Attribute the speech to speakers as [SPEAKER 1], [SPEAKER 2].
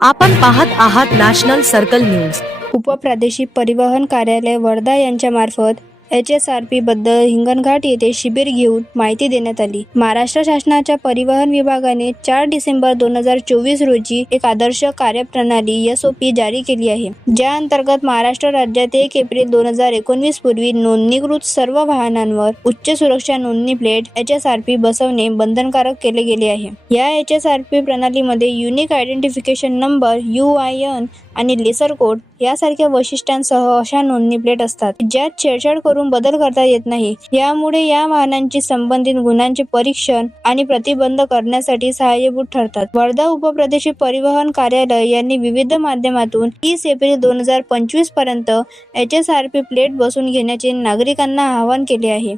[SPEAKER 1] आपण पाहत आहात नॅशनल सर्कल न्यूज.
[SPEAKER 2] उपप्रादेशिक परिवहन कार्यालय वर्धा यांच्या मार्फत एच एस आर पी बद्दल हिंगणघाट येथे शिबिर घेऊन माहिती देण्यात आली. महाराष्ट्र शासनाच्या परिवहन विभागाने चार डिसेंबर दोन हजार चोवीस रोजी एक आदर्श कार्यप्रणाली एस ओ पी जारी केली आहे. ज्या अंतर्गत महाराष्ट्र राज्यात एक एप्रिल दोन हजार एकोणवीस पूर्वी नोंदणीकृत सर्व वाहनांवर उच्च सुरक्षा नोंदणी plate H S R P बसवणे बंधनकारक केले गेले आहे. या एच एस आर पी प्रणालीमध्ये unique identification number U I N आणि लेसर कोड यासारख्या वैशिष्ट्यांसह अशा नोंदणी प्लेट असतात ज्यात छेडछाड करून बदल करता येत नाही. यामुळे या वाहनांची संबंधित गुन्ह्यांचे परीक्षण आणि प्रतिबंध करण्यासाठी सहाय्यभूत ठरतात. वर्धा उपप्रदेशिक परिवहन कार्यालय यांनी विविध माध्यमातून तीस एप्रिल दोन हजार पंचवीसपर्यंत H S R P plate बसून घेण्याचे नागरिकांना आवाहन केले आहे.